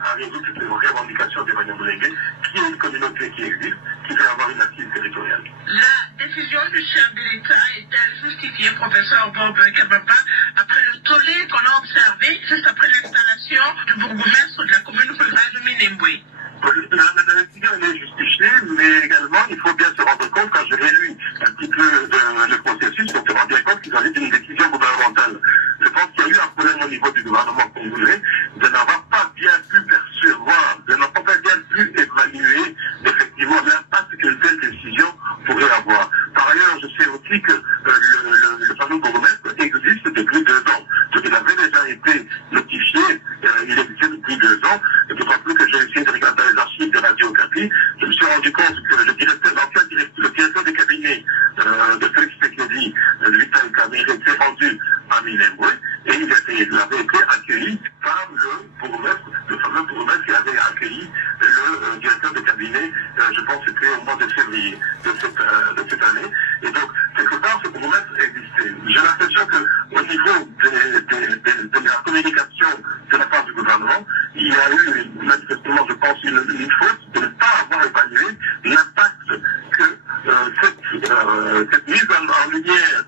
à résoudre toutes les revendications des Banyamulenge, qui est une communauté qui existe, qui veut avoir une assise territoriale. La décision du chef de l'État est-elle justifiée, professeur Bob Kabamba, après le tollé qu'on a observé juste après l'installation du bourgmestre de la commune rurale de Minembwe? La décision est justifiée, mais également, il faut bien se rendre compte, quand je réélu un petit peu le processus, on se rend bien compte qu'il s'agit d'une décision gouvernementale. Je pense qu'il y a eu un problème au niveau du gouvernement congolais de n'avoir pas bien pu percevoir, de n'avoir pas bien pu évaluer effectivement l'impact qu'une telle décision pourrait avoir. Par ailleurs, je sais aussi que le fameux bourgmestre existe depuis 2 ans. Donc il avait déjà été notifié, il existait depuis 2 ans, et d'autant plus que j'ai essayé de regarder les archives de Radio Okapi, je me suis rendu compte que le directeur de cabinet de Félix Tshisekedi, Vital Kamerhe, s'est rendu à Minembwe, et il avait été accueilli par le bourgmestre, le fameux bourgmestre qui avait accueilli le directeur de cabinet, je pense que c'était au mois de février de cette année. Et donc, quelque part, ce bourgmestre existait. J'ai l'impression qu'au niveau de la communication de la part du gouvernement, il y a eu manifestement, je pense, une faute de ne pas avoir évalué l'impact que cette mise en lumière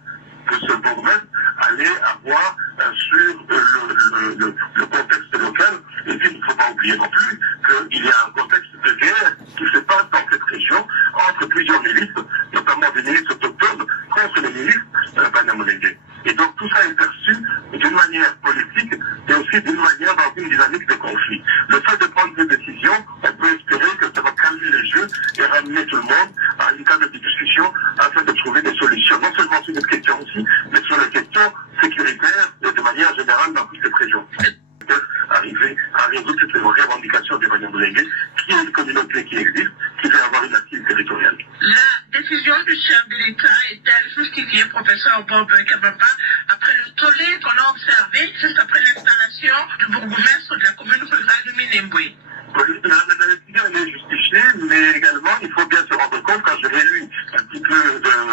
de ce bourgmestre allait avoir sur le contexte local. Et puis, il ne faut pas oublier non plus qu'il y a un contexte de guerre qui se passe dans cette région entre plusieurs milices, notamment des milices autochtones, contre les milices Banyamulenge. Et donc, tout ça est perçu d'une manière politique, mais aussi d'une manière dans une dynamique de conflit. Le fait de prendre ces décisions, on peut espérer que ça va calmer les jeux et ramener tout le monde à une table de discussion afin de trouver des solutions, non seulement sur cette question aussi, mais sur les questions sécuritaires et de manière générale dans toute cette région. Arriver à résoudre toutes les revendications des Banyamulenge, qui est une communauté qui existe, qui veut avoir une assise territoriale. La décision du chef de l'État est-elle justifiée, professeur Bob Kabamba, après le tollé qu'on a observé juste après l'installation du bourgmestre de la commune rurale de Minembwe? La décision est justifiée, mais également, il faut bien se rendre compte, quand je réélu un petit peu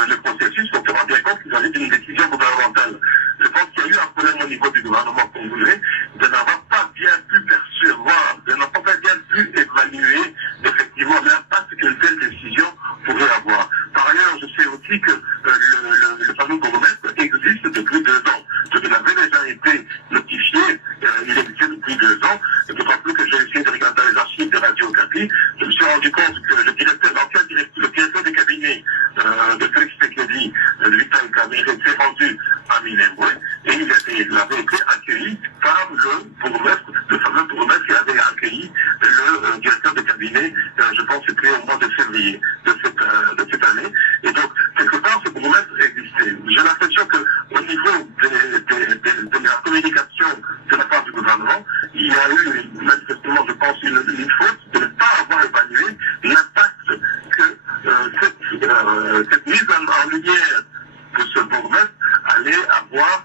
le processus, on se rend bien compte qu'il s'agit d'une décision gouvernementale. Je pense qu'il y a eu un problème au niveau du gouvernement congolais de n'avoir pas bien pu percevoir, de n'avoir pas bien pu évaluer effectivement l'impact qu'une telle décision pourrait avoir. Par ailleurs, je sais aussi que le fameux bourgmestre existe depuis 2 ans. Donc il avait déjà été notifié, il existait depuis 2 ans, et d'autant plus que j'ai essayé de regarder les archives de Radio Okapi, je me suis rendu compte que le directeur de cabinet de Félix Tshisekedi, Vital Kamerhe, s'est rendu à Minembwe, et il avait été accueilli par le bourgmestre, le fameux bourgmestre qui avait accueilli le directeur de cabinet, je pense que c'était au mois de février de cette année. Et donc, quelque part, ce bourgmestre existait. J'ai l'impression qu'au niveau de la communication de la part du gouvernement, il y a eu manifestement, je pense, une faute de ne pas avoir évalué l'impact que cette mise en lumière de ce bourgmestre allait avoir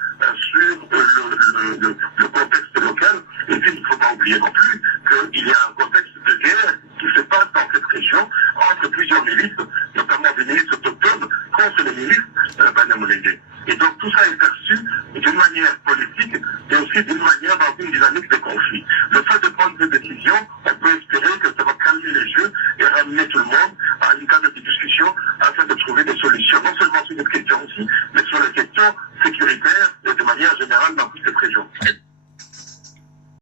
sur le contexte local. Et puis, il ne faut pas oublier non plus qu'il y a un